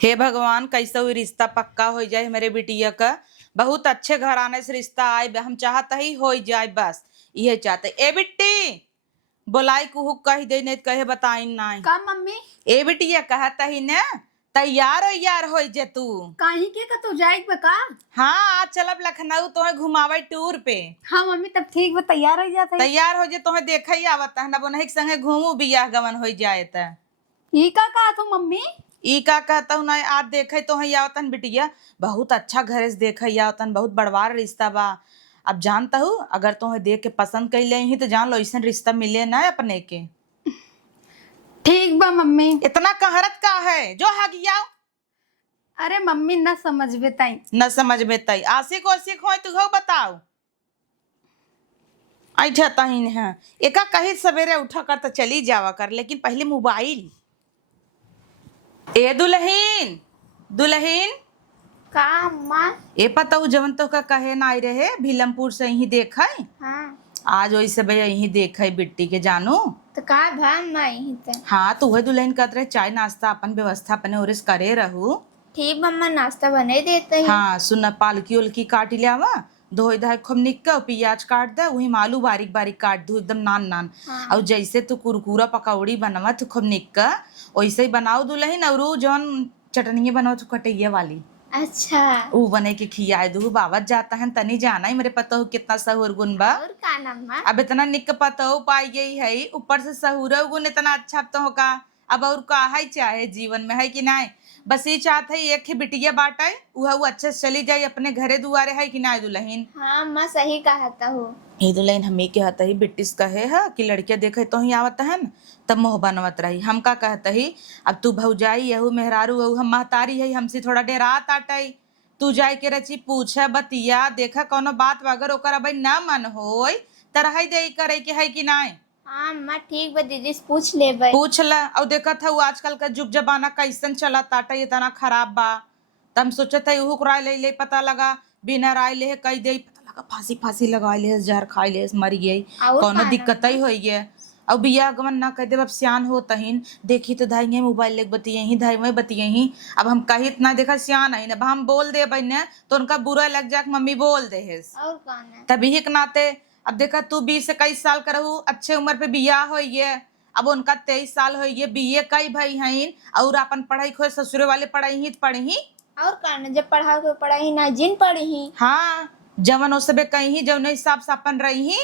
हे भगवान, कैसे हुई रिश्ता पक्का हो जाए मेरे बिटिया का। बहुत अच्छे घराने से रिश्ता आए, हम चाहता ही हो जाए, बस ये चाहते। ए बिट्टी बोलाई कुहू कह दे, नहीं कहे बताई नहीं। का मम्मी? ए बिटिया कहता ही न तैयार हो यार हो जे तू। काहे के का तू जाए का? हाँ, आज चलब लखनऊ तो घुमावे टूर पे। हाँ मम्मी, तब ठीक बा, तैयार हो जात है। तैयार हो जे तुम्हें देखा ही आवता है ना, बोनही के संगे घूमू बियाह गवन हो जाए त। ई का कहा तू मम्मी? ई का कहता हूँ ना, आज देखे तो ही आवतन बिटिया। बहुत अच्छा घर से देखे आवतन, बहुत बड़वार रिश्ता बा। अब जानता हूँ, अगर तुम्हें देख के पसंद कर ले ही तो जान लो ऐसा रिश्ता मिले ना अपने के। ठीक बा मम्मी। इतना कहरत का है जो हगिया। अरे मम्मी न समझ बेताई। न समझ में तई आशिक ओशिक हो तू हो बताओ। ऐठा तहीन है एका कहीं सवेरे उठा कर तो चली जावा कर, लेकिन पहले मोबाइल। ए दुल्हीन दुल्हीन का अम्मा? ए पता हूँ जवन तो का कहे ना आई रहे भीलमपुर से यही देखा है। हाँ आज वैसे भैया यही देखा है बिट्टी के जानू। तो का भाम माई त? हाँ तो वह दुल्हन कहते रहे चाय नाश्ता अपन व्यवस्था अपने ओरिस करे रहू। ठीक मम्मा, नाश्ता बने देते हैं। हाँ सुन, पालकी उलकी काट लियावा, धोई धाय खूब निक्का, प्याज काट दे, वही आलू बारीक बारीक काट दू एकदम नान नान। हाँ। और जैसे तू कुरकुरा पकौड़ी बनवा तू खूब निक्का, वैसे ही बनाओ दुल्हन। और उ जौन चटनी बनाओ तू कटैया वाली, अच्छा। उ बने के खियाए दू। बाबत जाता है तनी जाना ही मेरे पता हो कितना सहूर गुण बा। और का नम्मा? अब इतना निक पता हो पाई गई है, ऊपर से सहूर गुण इतना अच्छा तो होगा। अब और का है चाहे जीवन में, है कि नहीं। बस ये चाहते है एक ही बिटिया बाटे, वो अच्छे से चली जाए अपने घरे दुआरे, है कि नहीं दुल्हन। हाँ अम्मा, सही कहता हो। ये दुल्हन हमें कहता ही बिट्टिस कहे है कि लड़कियां देखे तो ही आवत है न, तब मोह बनवत रही। हम का कहता ही, अब तू भौजाई यहू मेहरारू यहू हम महतारी है, हमसे थोड़ा डेरात आटाई। तू जाए के रची पूछे बतिया देखा कोनो बात वगर ओकर अब न मन होय तरह दे करे के, है कि नहीं। हाँ अम्मा ठीक बा, दीदी से पूछ ले भाई। पूछ ला। और देखा था वो आजकल का जुग जमाना कैसन चला ताटा इतना खराब बा। तम सोचे थे उहु राय ले पता लगा बिना राय ले कई दे, पता लगा फांसी फांसी लगा ले, जहर खाई ले, मर गई, और कोनो का दिक्कत ही हो गया। अब बिया गमन ना कह दे, अब सियान हो तहीन देखी तो धाई मोबाइल लेके बतिये ही, धाई में बतिये ही। अब हम कही इतना देखा सियान है, अब हम बोल दे बहने तो उनका बुरा लग जाए, मम्मी बोल दे और कौन? तभी के नाते। अब देखा तू 20-21 साल का रहू, अच्छे उम्र पे बियाह हो गए। अब उनका 23 साल हो गए, बीए कई भाई हैं, और अपन पढ़ाई खोए ससुरे वाले पढ़ाई ही पढ़ी। और कौन? जब पढ़ा को पढ़ाई ना जिन पढ़ी। हाँ जवन हो सबे कहीं जवन हिसाब से अपन रही,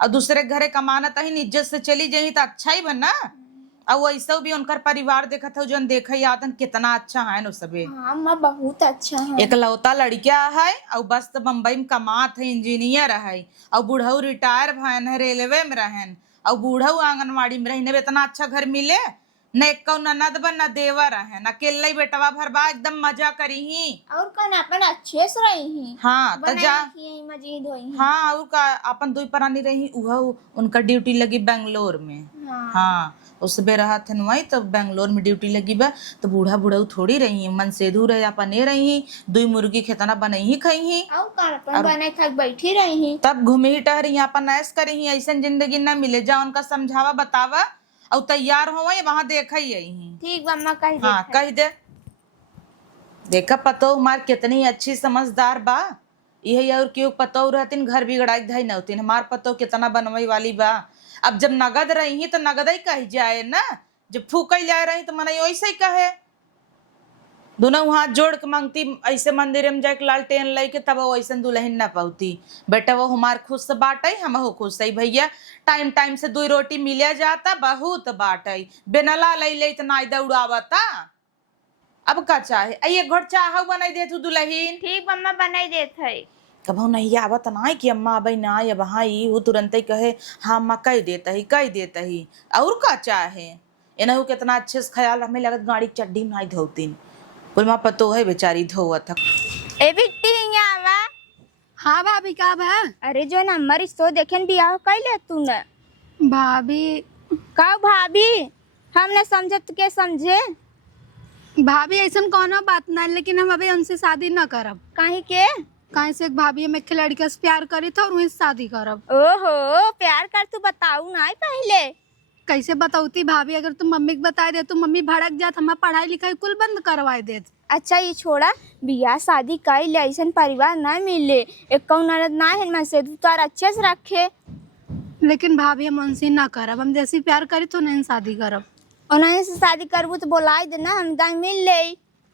और दूसरे घरे कमाना तही इज्जत से चली जाही तो अच्छा ही बना। और वैसे भी उनका परिवार देखा था जो देखा ही आतन कितना अच्छा है न सबे। हाँ माँ बहुत अच्छा है। एकलौता लड़किया है, और बस तो बम्बई में कमात है, इंजीनियर है। और बूढ़ऊ रिटायर भन है, रेलवे में रहन। और बूढ़ऊ आंगनवाड़ी में रहने, इतना अच्छा घर मिले न। एक ननद बन न देवर है, न अकेला ही बेटवा भरबा एकदम मजा करी ही। और कौन अपन अच्छे से रही। हाँ तो जा। मजीद हुई। हाँ और का अपन दुई परानी रही, उनका ड्यूटी लगी बेंगलोर में। हाँ उसबे रहा थे वही, तो बेंगलोर में ड्यूटी लगी बा। तो बूढ़ा बूढ़ा थोड़ी रही, मन से दूर रहे अपने रही, दुई मुर्गी खेतना बने ही खाई ही। और कौन अपन बने खा बैठी रही। तब घूमे ही टहरी अपन ऐस करी, ऐसा जिंदगी न मिले। जा उनका समझावा बतावा और तैयार हो वहां देखा ही यही। ठीक मम्मा कह दे। हाँ कह दे। देखा पतो हमार कितनी अच्छी समझदार बा। यही और क्यों पतो रहतीन घर बिगड़ाई धाई नौतीन, हमार पतो कितना बनवाई वाली बा। अब जब नगद रही तो नगद ही कह जाए ना, जब फूक जाए रही तो मना वैसे ही कहे। दोनों हाथ जोड़ के मांगती ऐसे मंदिर में जाके लालटेन लेके, तब वो ऐसा दुल्हन ना पाती। बेटा वो हमार खुश से बाटे, हम हो खुश है भैया। टाइम टाइम से 2 रोटी मिले जाता बहुत बाटे, बेनला ले तो नाई दौड़ावता। अब का चाहे एक घोट चाह बनाई दे तू दुल्हन। ठीक मम्मा बनाई देत है। कभू नहीं आवत ना कि अम्मा अब ना अब हाँ वो तुरंत ही कहे हाँ अम्मा कह देता ही। और का चाहे एनहू कितना अच्छे से ख्याल हमें लगत गाड़ी चड्डी में नहीं धोतीन, कुल माँ पतो है बेचारी धोवत है। ए बिट्टी यहाँ आवा। हाँ भाभी का बा? अरे जो नंबर इसो देखेन बियाह कैले तू न। भाभी का भाभी हम न समझत के समझे। भाभी ऐसा कोनो बात ना, लेकिन हम अभी उनसे शादी न करब। काहे के? काहे से भाभी हम एक लड़के से प्यार करी था और वहीं से शादी करब। ओहो प्यार कर तू बताऊ ना पहले। कैसे बताऊती भाभी, अगर तुम मम्मी को बता दे तो मम्मी भड़क जात, हमारा पढ़ाई लिखाई कुल बंद करवाए दे। अच्छा ये छोड़ा, बियाह शादी कई ऐसा परिवार ना मिले, एक कौन ननद ना है मन से तार अच्छे से रखे। लेकिन भाभी हम उनसे ना करब, हम जैसी प्यार करी तो नहीं शादी करब। उन्होंने से शादी करबू तो बोलाई देना, हम दाई मिल ले।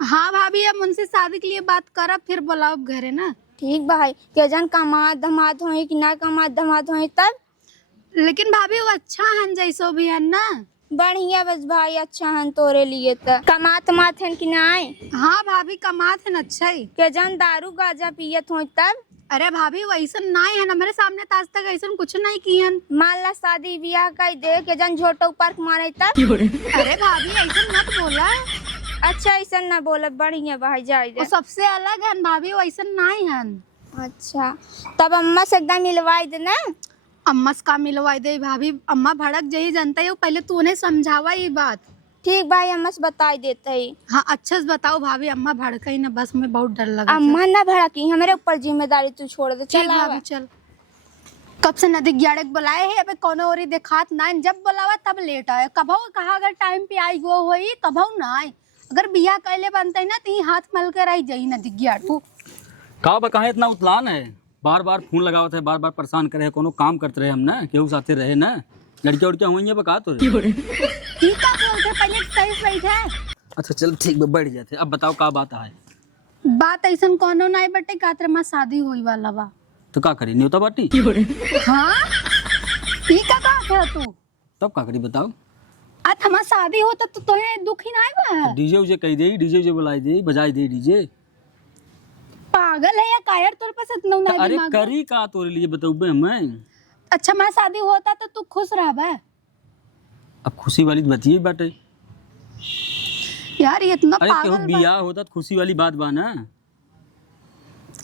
हाँ भाभी, हम उनसे शादी के लिए बात करब, फिर बुलाओ घरे ना। ठीक भाई, के जन कमात धमात होई कि ना कमात धमात होई तब। लेकिन भाभी वो अच्छा हन जैसो भी है ना। बढ़िया बस भाई, अच्छा हन तोरे लिए तो कमात मात हन कि नाई। हाँ भाभी कमात है अच्छा ही। के जन दारू गाजा पियत होई तब। अरे भाभी वैसा नहीं है, हमारे सामने आज तक ऐसा कुछ नहीं कियन। मान ला शादी ब्याह कर दे के जन झोटो ऊपर मारे तब। अरे भाभी ऐसा मत बोला। अच्छा ऐसा ना बोले, बढ़िया भाई जाए वो सबसे अलग है भाभी, वैसा नहीं है। अच्छा तब अम्मा से एकदम मिलवाई देना। अम्मा से का मिलवाई दे भाभी, अम्मा भड़क जाही, जानता है पहले तू उन्हें समझावा ये बात। ठीक भाई, अम्मा से बताई देते ही। हाँ अच्छे से बताओ भाभी, अम्मा भड़का ही ना, बस में बहुत डर लगा। अम्मा ना भड़की, हमारे ऊपर जिम्मेदारी तू छोड़ दे। चल भाभी चल। कब से नदी ग्यारह बुलाए है, अबे कोनो और देखात ना, जब बुलावा तब लेट आए। कभो कहा अगर टाइम पे आई गो होई, कभो ना आई। अगर बियाह कैले बनते ना तो हाथ मल कर आई जाई नदी ग्यारह। का बा कहाँ इतना उतलान है, बार बार फोन लगावत है, बार बार परेशान करे है, कोनो काम करते रहे हम ना, केहू साथे रहे ना, लड़कियां उड़कियां हुई है बका तो ठीक है बोलते, पहले सही सही है। अच्छा चल ठीक बा, बढ़ जाते। अब बताओ का बात है। बात ऐसा कोनो नहीं बटे, कातर में शादी हुई वाला बा। तो का करी, न्योता बाटी। हाँ ठीक है बात है तू। तब का करी बताओ। आज हमारा शादी होता तो तुम्हें दुख ही नहीं बा। डीजे उजे कही दे, डीजे उजे बुलाई दे, बजाई दे डीजे। पागल है या कायर, तोर पास इतना नहीं अरे दिमाग। करी का तोरे लिए बताऊबे हमें। अच्छा मैं शादी होता तो तू खुश रह बे। अब खुशी वाली बतिये बाटे। यार ये इतना अरे केहू पागल बा। बियाह होता तो खुशी वाली बात बा ना।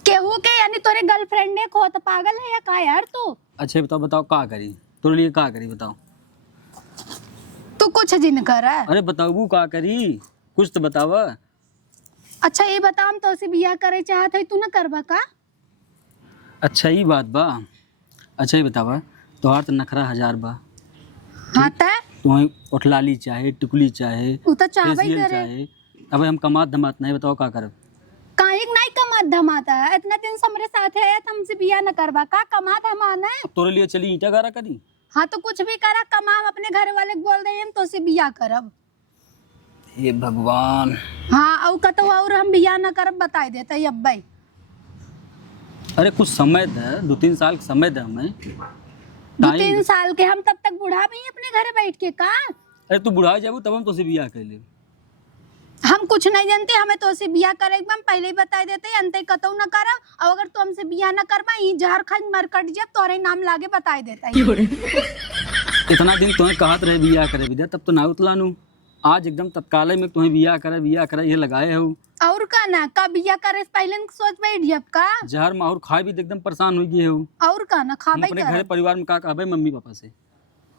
केहू के यानी तोरे गर्लफ्रेंड ने को तो पागल है या का यार तू। अच्छा बताओ बताओ का करी, तोरे लिए का करी बताओ। तू कुछ जिन कर। अरे बताऊ का करी, कुछ तो बतावा। अच्छा ये बता, हम तो से बियाह करे चाहत है, तू ना करबा का। अच्छा ही बात बा। अच्छा ही बतावा, तोहार तो नखरा हजार बा। हाँ त तुम्हें उठलाली चाहे, टिकुली चाहे, उ तो चाहबे फेसियल करे। चाहे। अब हम कमात धमात नहीं, बताओ का करब। काहे नहीं कमात धमाता है, इतना दिन से हमारे साथ है तो हमसे बियाह न करबा का। कमात है माना है। अब तोरे लिए चली ईटा गारा करी। हाँ तो कुछ भी करा, कमा, हम अपने घर वाले को बोल दे हम तो से बियाह करब। हे भगवान। हाँ और कतो और हम बियाह न करब बताई देते ही अब भाई। अरे कुछ समय दे, 2-3 साल का समय दे हमें। 2-3 साल के हम तब तक बूढ़ा भी हैं अपने घरे बैठ के का। अरे तू बुढ़ा जाबू तब हम तोसे बियाह कर ले। हम कुछ नहीं जानते, हमें तो से बियाह करे हम पहले ही बता देते, अंते कतो न करब। और अगर तू हमसे बियाह न करबा, ई झारखंड मरकट जब तोरे नाम लागे बताई देता है। इतना दिन तुम्हें कहत रहे बियाह करे विद्या, तब तो ना उतलानू। आज एकदम तत्काल में तुम्हें बियाह करे ये लगाए हो। और का ना का बियाह करे से पहले न सोच बैठ जब का। जहर माहौर खाए भी तो एकदम परेशान हो गए हो। और का ना हम खाबे अपने कर। घर परिवार में का कहबे मम्मी पापा से।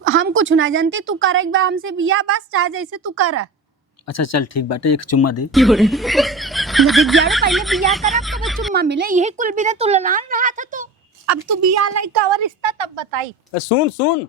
हम कुछ ना जानते, तू कर एक बार हमसे बियाह, बस चाहे जैसे तू कर। अच्छा चल ठीक बाटे, एक चुम्मा दे। पहले बियाह कर, अब तो चुम्मा मिले, यही कुल बिना तू ललान रहा था। तो अब तू बियाह लाई का और रिश्ता तब बताई। सुन सुन।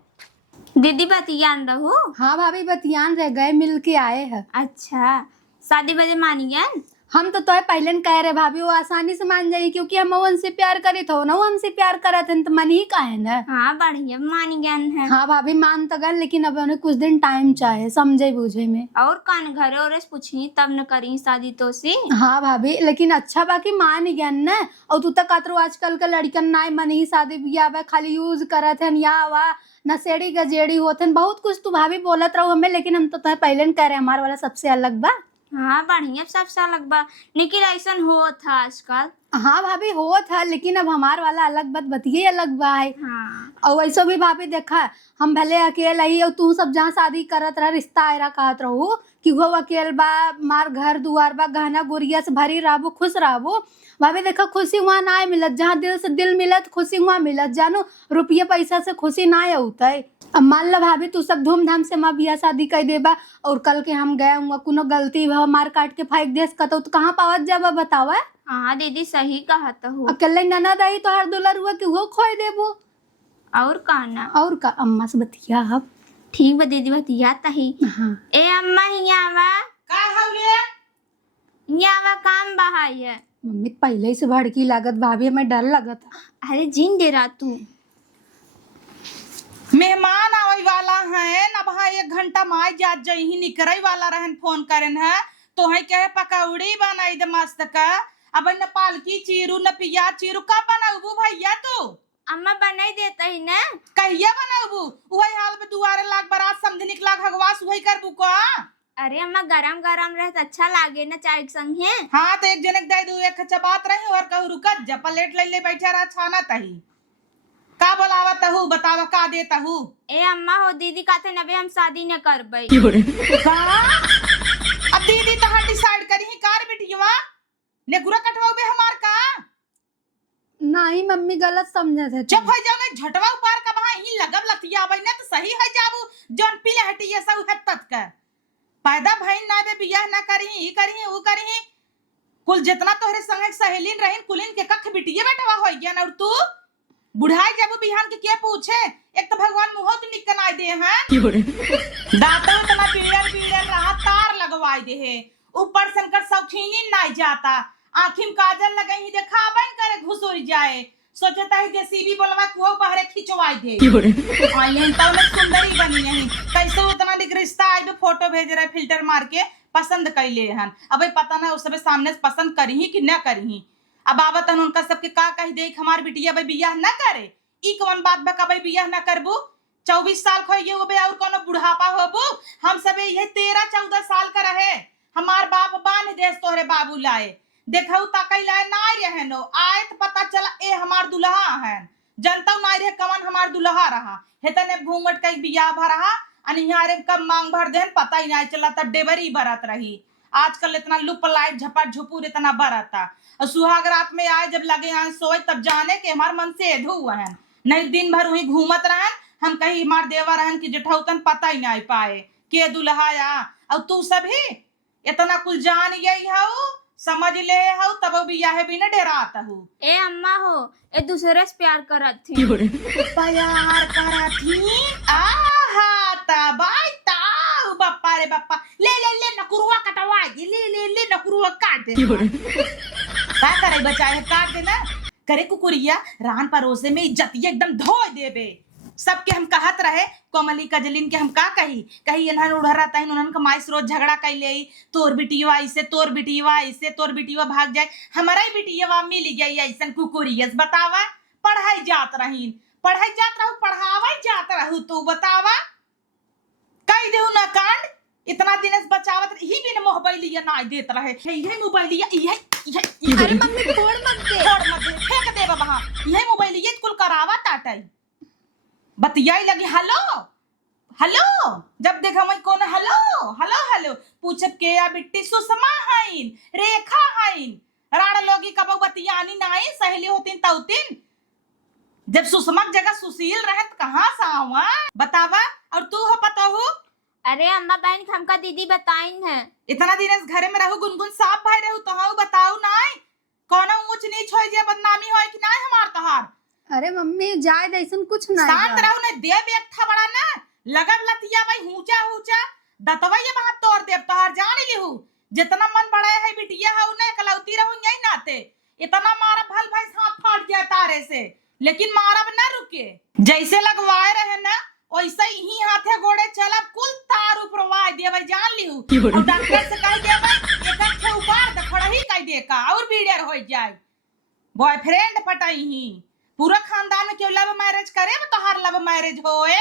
दीदी बतियान रहू। हाँ भाभी बतियान रह गए, मिल के आए हैं। अच्छा शादी बजे मानियन। हम तो तोहे पहले न कह रहे भाभी, वो आसानी से मान जाई, क्योंकि हम उनसे प्यार करे थे ना, वो हमसे प्यार करत हन तो मन ही का है ना। हाँ बढ़िया मानियन है। हाँ भाभी मान तो गल, लेकिन अब उन्हें कुछ दिन टाइम चाहे समझे बूझे में। और कान घरे और पूछी तब न करी शादी तो सी। हाँ भाभी लेकिन अच्छा बाकी मान गया न। और तू तक कातरो आजकल के लड़कन ना मन ही शादी बियाह बा खाली यूज करत हन, या वा नशेड़ी गजेड़ी होते बहुत कुछ तू भाभी बोलत रहो हमें, लेकिन हम तो तुम्हें पहले न कह रहे हमारा वाला सबसे अलग बा। हाँ बढ़िया सबसे अलग बा, लेकिन ऐसा हो था आजकल। हाँ भाभी हो था, लेकिन अब हमार वाला अलग बात बतिये अलग बा है। हाँ और वैसे भी भाभी देखा, हम भले अकेला ही और तू सब जहाँ शादी करत रहा रिश्ता आयरा कहत रहू कि वो अकेल बा, मार घर दुआर बा, गहना गुड़िया से भरी रहबो, खुश रहबो। भाभी देखा खुशी वहाँ ना मिलत, जहाँ दिल से दिल मिलत खुशी वहाँ मिलत, जानो रुपये पैसा से खुशी ना होता है। अब मान लो भाभी तू सब धूमधाम से माँ बियाह शादी कर देबा, और कल के हम गए हुआ कोनो गलती भा मार काट के फेंक देस कतो तो कहाँ पावत जाबा बतावा। हाँ दीदी सही कहा तो हो। अकेले ननद आई तो हर दुलर हुआ कि वो खोई देबो। और कहना और का अम्मा से बतिया अब। ठीक बा दीदी बतिया तही। हाँ ए अम्मा हियावा का हवे हियावा काम बहाई है। मम्मी पहले ही से भड़की लागत भाभी, हमें डर लगत। अरे जिन दे रहा तू। मेहमान आवे वाला है ना, वहाँ 1 घंटा माय जात जही निकरई वाला रहन, फोन करन है तो है कहे पकौड़ी बनाई दे मस्त का। अब न पालकी चीरू न पिया चीरू, कब बनाऊबू भैया तू? अम्मा बनाई देता ही ना। कहिया बनाऊबू? वही हाल में दुआरे लाग बारात समझ निकला भगवास वही करबू का। अरे अम्मा गरम गरम रहता अच्छा लागे ना चाय के संग है। हाँ तो एक जनक दे दू, एक चबात रही और कहू रुका जा प्लेट ले ले बैठा रहा छाना तही। का बोलावा तहू बतावा का दे तहू? ए अम्मा हो दीदी कहते नबे हम शादी न करबई। का अब दीदी तो डिसाइड करी ही कार बेटिया ने गुरा कटवाऊ बे हमार का। नहीं मम्मी गलत समझे थे। जब है जाने झटवा पार का वहां ही लगब लतिया बई ने तो सही है जाबू जौन पीले हटिया सब हत्तत का पैदा भई ना बे बियाह ना करी ई करी ऊ करी कुल जितना तोहरे संग सहेलीन रहिन कुलिन के कख बिटिया बेटवा होई गया और तू बुढ़ाई जब बिहान के पूछे। एक तो भगवान मुंह तो निकन आए दे हैं दांतों इतना पीड़र पीड़र रहा तार लगवाई दे है ऊपर से इनकर शौकीनी नहीं जाता आँखी में काजल लगे ही देखा बन करे घुसुर जाए सोचता है जेसीबी बोलवा कुओ बहरे खिंचवाई दे आइए तब में सुंदरी बनी नहीं कैसे उतना निक रिश्ता आई फोटो भेज रहे फिल्टर मार के पसंद कैले हन। अब पता ना उस सब सामने से पसंद करी ही कि न करी ही। अब आवत हन उनका सबके का कही देख हमार बिटिया भाई बियाह न करे ई कौन बात बा भाई बियाह न करबू 24 साल खोइए होबे और कोनो बुढ़ापा होबू। हम सब ये 13-14 साल का रहे हमार बाप बांध देश तोहरे बाबू लाए देखऊ ताकई लाए ना रहे नो आए तो पता चला ए हमार दुल्हा है जनता ना रहे कवन हमार दुल्हा रहा हेतने घूंघट कई बियाह भरहा अनि यहाँ रे कब मांग भर देन पता ही नहीं चला था डेबरी बरत रही। आजकल इतना लुप लाइट झपट झुपूर इतना बरता और सुहाग रात में आए जब लगे यहाँ सोए तब जाने के हमार मन से एधु हुआ है नहीं दिन भर वही घूमत रहन हम कहीं हमार देवा रहन की जेठौतन पता ही नहीं पाए के दुल्हा या और तू सभी इतना कुल जान यही हऊ समझ ले हऊ तब बियाह भी न डेरात हूँ। ए अम्मा हो ए दूसरे से प्यार करत थी प्यार करत थी आहा तबाई ताऊ बप्पा रे बप्पा ले ले ले नकुरुआ कटवा दे ले ले ले नकुरुआ काट दे का करे बचाए काट दे ना करे कुकुरिया रान परोसे में इज्जतिया एकदम धो देबे सबके हम कहत रहे कोमली कजलिन के हम का कही इन्हन उड़र रहता है उन्हन का माइस रोज झगड़ा कैले तोर बिटिया ऐसे तोर बिटिया ऐसे तोर बिटिया भाग जाए हमारा ही बिटिया मिल गई ऐसा कुकुरियस बतावा पढ़ाई जात रही पढ़ावा जात रहू तू बतावा कही देहू ना कांड इतना दिन से बचावत ही भी मोबाइलिया ना देत रहे यही मोबाइलिया यही अरे मम्मी छोड़ मत दे फेंक दे बाबा यही मोबाइलिया कुल करावा टाटाई बतियाई लगी हेलो हेलो जब देखा मैं कौन हेलो हेलो हेलो पूछब के या बिट्टी सुषमा हईन रेखा हईन राड़ लोगी कब बतियानी नाई सहेली होतीन तौतीन जब सुषमा की जगह सुशील रहे तो कहाँ से आवा बतावा और तू हो पता हो। अरे अम्मा बहन हमका दीदी बताइन है इतना दिन इस घरे में रहू गुनगुन साफ भाई रहू तो बताऊ नाई कौन ऊंच नीच हो जे बदनामी हो कि नाई हमार तहार। अरे मम्मी जाए ऐसा कुछ नहीं शांत रहू ने देव एक था बड़ा ना लगब लतिया भाई ऊंचा ऊंचा दतवा ये वहां तोड़ देव तोहार जान लिहू जितना मन बड़ा है बिटिया है उन्हें कलौती रहू यही नाते इतना मारा भल भाई हाथ फाट गया तारे से लेकिन मारब न रुके जैसे लगवाए रहे ना वैसे ही हाथे गोड़े चलब कुल तार उपरवा देवे जान लिहू और डॉक्टर से कह देवे एक अखे उबार दे खड़ा ही कह दे का और बीड़र हो जाए बॉयफ्रेंड पटाई ही पूरा खानदान में क्यों लव मैरिज करे तो हर लव मैरिज होए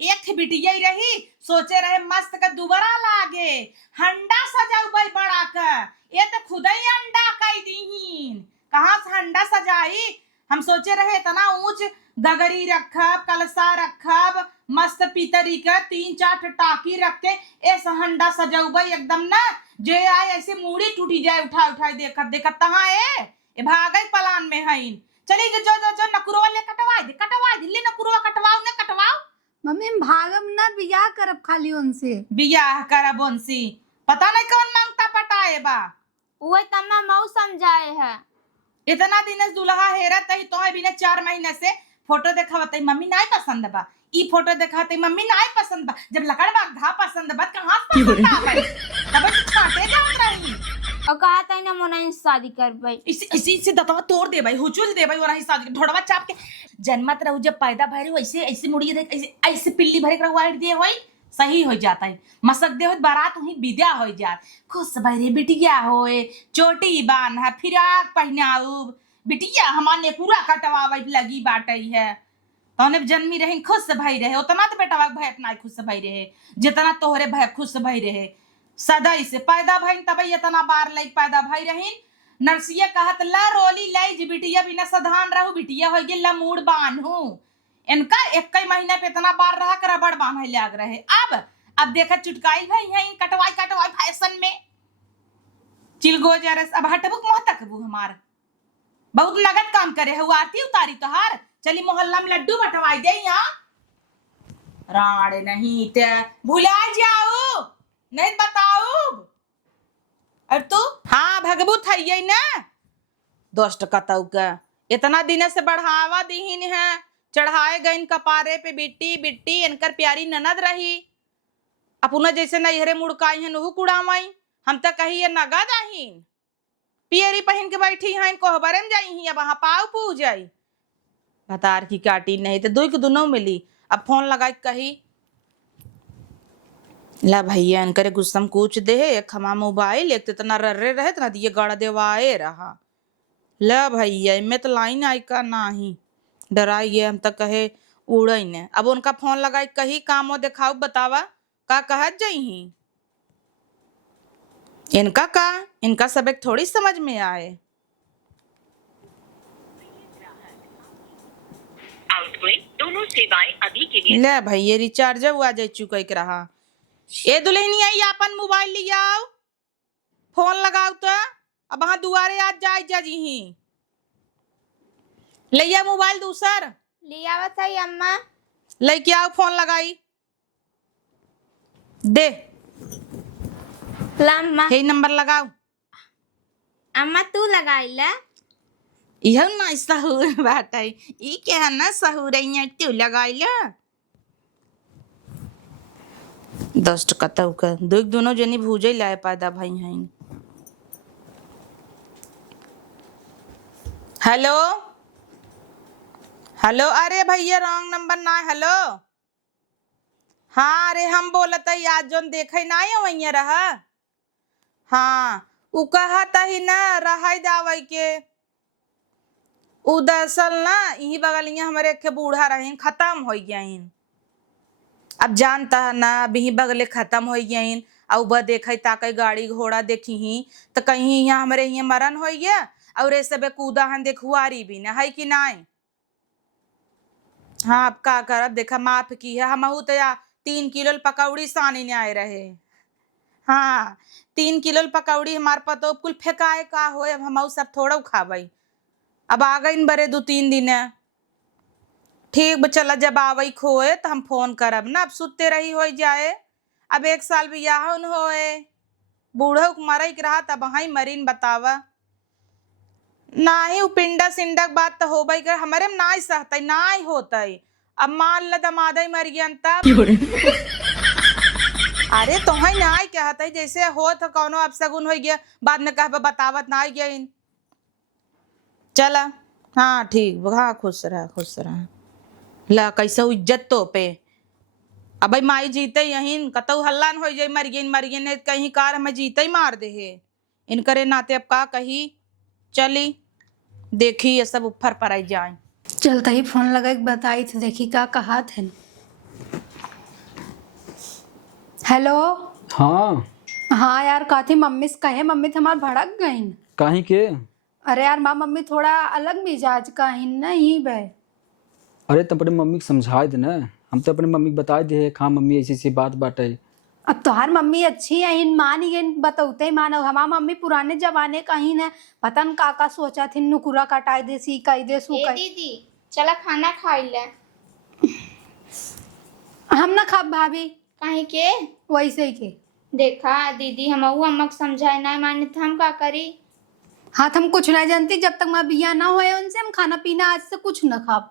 एक बिटिया ही रही सोचे रहे मस्त का दुबरा लागे हंडा सजाऊ भाई बड़ा का ये तो खुद ही अंडा कई दीहीन कहाँ से हंडा सजाई हम सोचे रहे इतना ऊंच गगरी रखब कलसा रखब मस्त पीतरी का 3-4 टाकी रख के ऐसा हंडा सजाऊ भाई एकदम ना जे आए ऐसे मूड़ी टूटी जाए उठा उठाई देखत तहाँ ए भागई पलान में हईन चली जो जो जो, जो नकुरवा ले कटवा दे ले नकुरवा कटवाओ मम्मी हम भागम ना बियाह करब खाली उनसे बियाह करब उनसी पता नहीं कौन मांगता पटाए बा वो तम्मा मऊ समझाए है इतना दिन दुल्हा हेरत ही तो है बिना 4 महीने से फोटो देखा बताई मम्मी नहीं पसंद बा ई फोटो दिखाते मम्मी ना पसंद बा, जब लकड़ बागधा पसंद बा कहाँ से पसंद आवे, तब तो छाटे जात रही। और कहा था ना मोना से शादी कर भाई, इसी से दतवा तोड़ दे भाई, हुचुल दे भाई, और ही शादी ढोड़वा चाप के जन्मत रहू, जब पैदा भरे हो ऐसे ऐसे मुड़िए देख, ऐसे ऐसे पिल्ली भरे कर वाइट दे होई सही हो जाता है, मसक दे हो बारात वही विदा हो जात, खुश भरे बिटिया होए, चोटी बांध है, फिराक पहनाऊ, बिटिया हमारे पूरा कटवावे लगी बाटई है, तौने जन्मी रही खुश भई रहे, उतना तो बेटा भाई अपना खुश भई रहे जितना तोहरे भाई खुश भई रहे, सदा से पैदा भई तब इतना बार लई पैदा भई रही। नरसिया कहत ला रोली लाई जी बिटिया बिना सधान रहू, बिटिया हो गई लमूड़ बांधू, इनका एक महीना पे इतना बार रहा कर रबड़ बांधे लाग रहे। अब देखा चुटकाई भाई है इन कटवाई फैशन में चिलगो जरस, अब हटबुक मोह तकबू हमार बहुत नगद काम करे है, आरती उतारी तोहार, चली मोहल्ला में लड्डू बटवाई दे यहाँ, राड़ नहीं ते भुला जाओ नहीं बताओ। और तू हाँ भगबू थई ना दोस्त कतऊ का इतना दिन से बढ़ावा दीहिन है, चढ़ाए गईन कपारे पे बिट्टी बिट्टी, इनकर प्यारी ननद रही, अपना जैसे नैहरे मुड़काई है नहू कुड़ावाई, हम तो कही नगद आहीन, पियरी पहन के बैठी हैं कोहबरे में जाई, अब वहां पाव पू जाई, भतार की काटी नहीं तो दो के दोनों मिली। अब फोन लगाई कही ला भैया इनकरे गुस्सम कूच दे, एक हमा मोबाइल एक तो इतना रर्रे रहे तना दिए गड़ देवाए रहा, ला भैया इनमें तो लाइन आई का नाही डराइए, हम तो कहे उड़ई ने। अब उनका फोन लगाई कही कामो दिखाओ बतावा का कहत जाई, इनका सब एक थोड़ी समझ में आए। दोनों सेवाएं अभी के लिए ले भैया रिचार्ज हुआ जा चुका रहा, ए दुल्हनी आई अपन मोबाइल लिया आओ, फोन लगाओ तो अब वहां दुआरे आज जाए जा जी लिया मोबाइल दूसर लिया आवत है अम्मा, लेके आओ फोन लगाई दे, ला अम्मा, यही नंबर लगाओ, अम्मा तू लगाई ला, यह ना सहूर बात है, ई क्या है ना सहूर तू लगाई ला, दोस्त कतऊ का दोनों जनी भूजे लाए पैदा भाई हैं। हेलो हेलो, अरे भैया रॉन्ग नंबर ना, हेलो हाँ अरे हम बोलत है आज जोन देखे ना वही रहा, हाँ उ कहता ही ना रहा दावे के उ दरअसल ना यही बगलिया हमारे एक बूढ़ा रहे खत्म हो गया, अब जानता है ना अभी बगले खत्म हो गई, अब वह देखे ताकि गाड़ी घोड़ा देखी ही तो कहीं यहाँ हमारे यहाँ मरण हो गया, और ऐसे बे कूदा हन देखुआरी भी ना है कि नहीं, हाँ अब का करब देखा माफ की है, हम तो 3 किलो पकौड़ी सानी ने आए रहे, हाँ 3 किलो पकौड़ी हमारे पतो कुल फेंकाए का हो, अब हम सब थोड़ा खाबई, अब आ गई बरे 2-3 दिन, ठीक चला जब आवई खोए तो हम फोन करब ना, अब सुते रही हो जाए, अब 1 साल बियाह होए, बूढ़ा मरई के रहा तब वहां मरीन बतावा, नाही पिंडा सिंडक बात तो हो भाई, हमारे में ना सहता ना होता, अब मान ल दमादा मर गया तब अरे तुम्हें ना कहता जैसे हो तो कौनो अब सगुन हो गया, बाद में कह बतावत ना गया चला, हाँ ठीक, हाँ खुश रहा ला कैसे इज्जत तो पे, अब भाई माई जीते यही कतऊ हल्ला हो जाये मर गई ने कहीं कार हमें जीते ही मार दे है, इनकरे नाते अब का कही चली देखी ये सब ऊपर पर आई जाए, चलता ही फोन लगा के बताई थी देखी का कहा थे। हेलो हाँ हाँ यार काथी मम्मी से कहे, मम्मी तो हमार भड़क गई, कहीं के, अरे यार माँ मम्मी थोड़ा अलग मिजाज का ही नहीं बे, अरे तो अपने मम्मी को समझा दे ना, हम तो अपने मम्मी को बता दे हाँ मम्मी ऐसी बात बाटे, अब तोहार मम्मी अच्छी है इन मान ही बतौते ही मानो, हमार मम्मी पुराने जमाने का ही न पता न का सोचा थी, नुकुरा कटाई दे सी कही दे सू कही, दीदी चला खाना खाई ले, हम ना खाब भाभी, कहीं के वैसे ही के देखा दीदी हम अम्मा को समझाए ना माने तो हम का करी, हाँ हम कुछ नहीं जानती, जब तक मैं बिया ना होए उनसे हम खाना पीना आज से कुछ न खाब।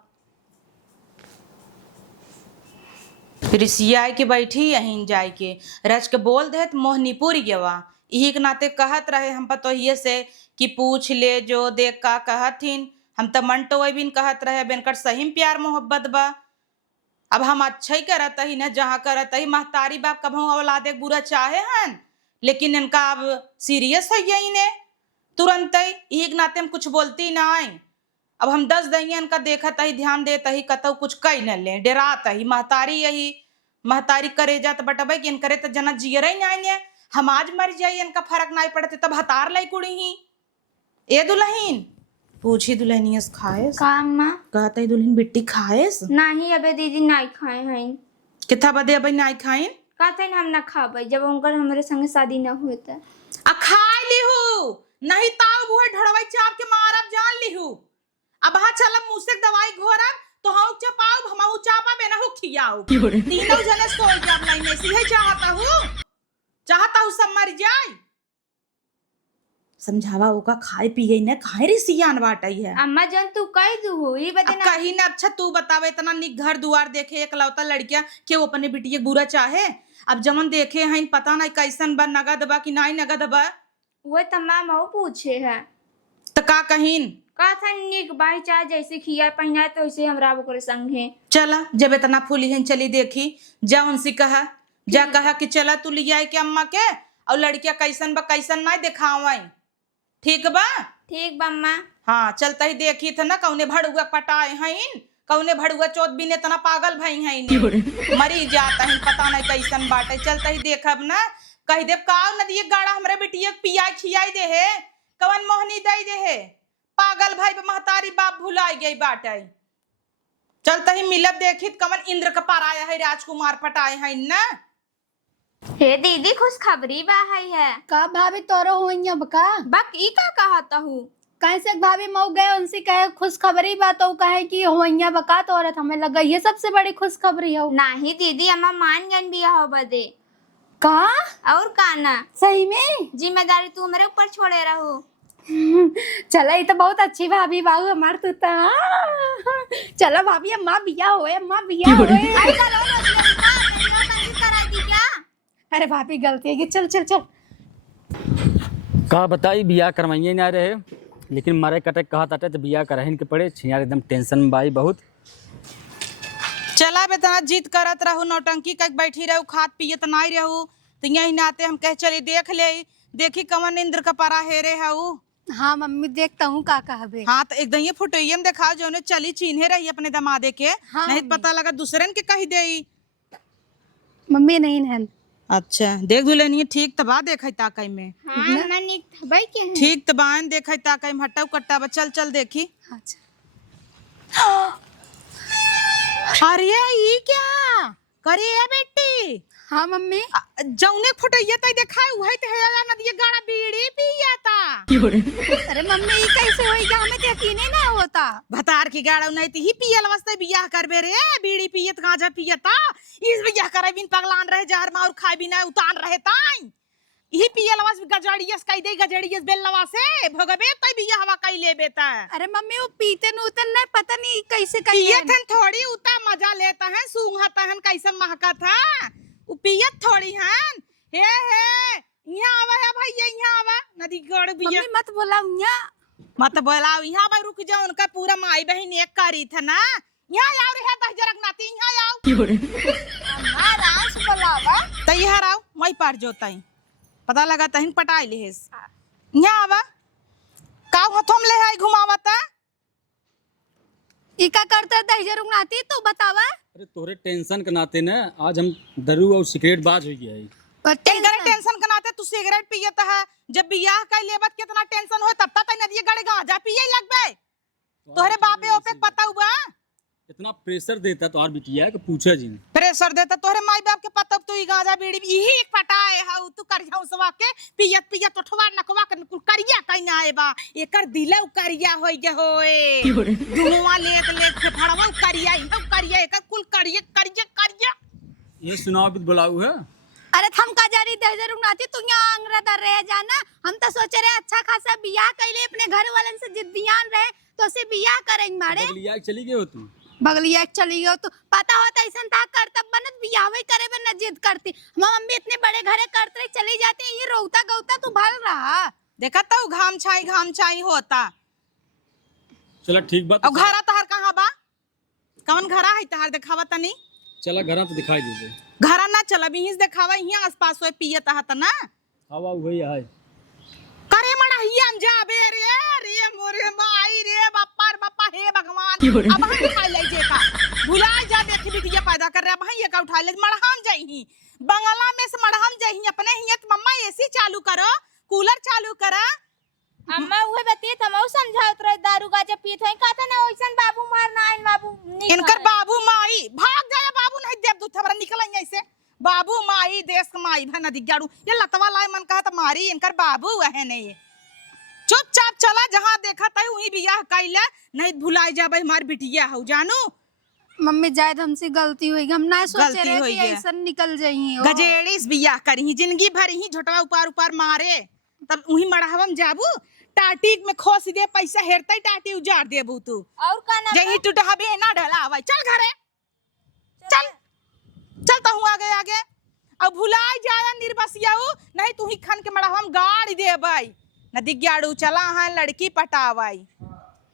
रिसिया के बैठी यहीं जाय के रच के बोल दे मोहनीपुर गवा यही के नाते कहत रहे हम पतोहिए से कि पूछ ले जो देख का कहथिन हम तो मन तो वही बिन कहत रहे बेनकर सही में प्यार मोहब्बत बा। अब हम अच्छा ही करत ही न जहाँ करत ही महतारी बाप कभू औलादे के बुरा चाहे हन लेकिन इनका अब सीरियस है यही ने तुरंत ही यही के नाते हम कुछ बोलती ना आई। अब हम 10 दही इनका देखत ही ध्यान देत ही कतौ कुछ कई न ले डरात ही महतारी करे जात बटबे कि करे तो जना जियर ही नहीं हम आज मर जाई इनका फर्क नहीं पड़ते तब हतार लाई कुड़ी ही ए दुल्हन पूछी दुल्हनियस खाएस का अम्मा? कहता दुल्हन बिट्टी खाएस नहीं अबे दीदी नहीं खाए हैं। कितना बदे अब नहीं खाइन कहते हम ना खाबे जब उनकर हमारे संग शादी ना होता। आ खाई लिहू नहीं ताऊ बुहे ढड़वाई चाप के मारब जान लिहू। अब हाँ चलब मुँह से दवाई घोरब तो हाँ चपाऊ हम चापा बे ना खियाऊ तीनों जने सोई जब नहीं सीधे चाहता हूँ सब मर जाए। समझावा ओका खाए पिए न खाए रे सियान बाटई है। अम्मा जन तू कह दू ये बता ना कहीं ना अच्छा तू बतावे इतना निक घर दुआर देखे एकलौता लड़किया के वो अपने बिटिया बुरा चाहे। अब जमन देखे हैं पता नहीं कैसन बा नगद बा कि नहीं नगद बा वो तमाम हो पूछे है तो का कहीन का था निक बाई चाहे जैसे खिया पहना तो वैसे हमरा ओकरे संग है। चला जब इतना फूली है चली देखी जा उनसे कहा जा कहा कि चला तू लिया के अम्मा के और लड़किया कैसन बा कैसन नहीं दिखावाई ठीक बा अम्मा। हाँ चलता ही देखी था ना कौने भड़ुआ पटाए हैं कौने भड़ुआ चौथ भी ने तना पागल भई हैं मरी जाता है पता नहीं कैसन बाटे चलता ही देखब ना कह देव का नदी गाड़ा हमरे बिटिया पिया खियाई दे है कवन मोहनी दई दे है पागल भाई महतारी बाप भुलाई गई बाटे। चलता ही मिलब देखी कवन इंद्र का पाराया है राजकुमार पटाए हैं ना। हे दीदी खुशखबरी बा है का भाभी तोरो होइया बका बक ई का कहता हूँ कैसे भाभी मऊ गए उनसे कहे खुशखबरी बात तो कहे कि होइया बका तो औरत हमें लगा ये सबसे बड़ी खुशखबरी हो। नहीं दीदी अम्मा मान गन बिया हो बदे का और काना सही में जिम्मेदारी तू हमारे ऊपर छोड़े रहो। चला ये तो बहुत अच्छी भाभी बाबू हमार तू चलो भाभी अम्मा बिया होए अरे भाभी गलती है कि चल चल चल का बताई बिया करवाइए ना रहे लेकिन मारे कटे कहा ताटे तो बिया करहिन के पड़े छियार एकदम टेंशन में बाई बहुत। चला बेतना जीत करत रहू नौटंकी कक बैठी रहू खात पियत नहीं रहू तो यही नाते हम कह चली देख ले देखी कवन इंद्र का पारा हेरे हऊ। हाँ मम्मी देखता हूँ का कहबे। हाँ तो एकदम ये फोटोइये में दिखाओ जो ने चली चीन्हे रही अपने दमादे के हाँ, नहीं पता लगा दूसरन के कही दे मम्मी नहीं है। अच्छा देख दुल्हन ठीक तबा देखे ताकई में हाँ ना निक भाई के हैं ठीक तबान देखे ताकई में हटाऊ कट्टा चल चल देखी। अरे ये क्या करे है बेटी। हाँ मम्मी जौने फोटोइये तई देखाए उहे ते हेला नदिया गाड़ा बीड़ी पियाता। अरे मम्मी ये कैसे होएगा हमें तो यकीन ही ना होता। भतार की गाड़ा नहीं थी पियल वास्ते बियाह करबे रे बीड़ी पियत गांजा पियता इस बियाह करे बिन पगलान रहे जहर मार खाए बिना उतान रहे ताई यही पियल वास गजड़ियस कई दे गजड़ियस बेलवा से भगबे तई बियाह हवा कई लेबे ता। अरे मम्मी वो पीते न उतन नहीं पता नहीं कैसे पियत हन थोड़ी उता मजा लेता है सूंघता हन कैसन महका था वो पियत थोड़ी हन हे यहाँ आवा है भाई यहाँ आवा नदी गड़ बिया मम्मी मत बोला मत बोलाओ यहाँ भाई रुक जाओ उनका पूरा माई बहन एक करी था ना यहाँ आओ रे दस जरक नाती यहाँ आओ आराम से बोलावा तो यहाँ आओ वही पार जोताई पता लगा तहिन पटाई लेस यहाँ आवा का हथोम ले है घुमावता इका करता दहिजर रुकनाती तो बतावा। अरे तोरे टेंशन के नाते ना आज हम दारू और सिगरेट बाज हो गया है। टेंशन बनाते तू सिगरेट पियता है जब बियाह कर लेबत कितना टेंशन हो तब तक नदी गड़े गांजा पिए लगबे तोहरे बापे ओपे पता हुआ इतना प्रेशर देता तो और बिटिया है कि पूछा जी प्रेशर देता तोहरे माई बाप के पता तू गांजा बीड़ी यही एक पटाए हाउ तू कर उसवा के पियत उठवा नकवा के कुल करिया कहीं ना आए बा एकर दिलौ करिया होई गे होए दुनुवा लेक फड़वा करिया एकर कुल करिया ये सुनाओ भी बुलाऊ है। अरे थम का जारी दहिजर रुकनाती तू यहाँ अंग्रेज रह जाना हम तो सोच रहे अच्छा खासा बियाह कैले अपने घर वालन से जिद्दियान रहे तो से बियाह करेंगे मारे लिया चली गई हो तू बगलिया के चली गयो तो पता होता ऐसा था करतब बनत बियाह करे बे न जिद करती। हमार मम्मी इतने बड़े घरे करते चली जाती, ये रोता गौता तू भल रहा। देखा तो घाम छाई होता। चला ठीक बात। अब घरा तहार कहाँ बा? कौन घरा है तहार दिखावा तनी? चला घर तो दिखाई दीजिए। घरा ना चला भी दिखावा, यहाँ आस पास होए पियत हत ना। हवा वही है। करे मना ही हम जाबे रे रे मोरे माई रे बापा हे भगवान। अब हम दिखाई ले जे का भुला जा बेटी बिटिया पैदा कर रहा भाई, ये का उठा ले मड़हम जाई बंगला में से मड़हम जाई अपने हियत। मम्मा एसी चालू करो, कूलर चालू करा। अम्मा उहे बतिए तमौ समझावत रहे दारू गाजा पीत है कहता ना ओइसन बाबू मार ना इन बाबू नहीं इनकर बाबू माई भाग जाए, बाबू नहीं देव दूध थबरा निकल आई ऐसे। बाबू माई देश का माई भन दिगाड़ू ये लतवा लाए मन कहा तो मारी, इनकर बाबू है नहीं। चुपचाप चला जहाँ देखा तय वही बियाह कैला, नहीं भुलाए जाबे हमार बिटिया हो जानू। मम्मी जायद हमसे गलती हुई, हम ना सोचे गलती रहे हुई कि है। ऐसा निकल जाइए। गजेड़ी से बियाह करी जिंदगी भर ही झोटवा उपार उपार मारे, तब वही मड़हवम जाबू टाटी में खोस दे पैसा हेरता टाटी उजाड़ देबू तू। और का ना जही टूटा हबे ना ढला आवे। चल घरे चल चलता हूँ आगे आगे। अब भुलाई जाया निर्बसियाऊ नहीं तू ही खन के मड़हवम गाड़ी देबई न दिग्याड़ू चला हाँ लड़की पटावाई।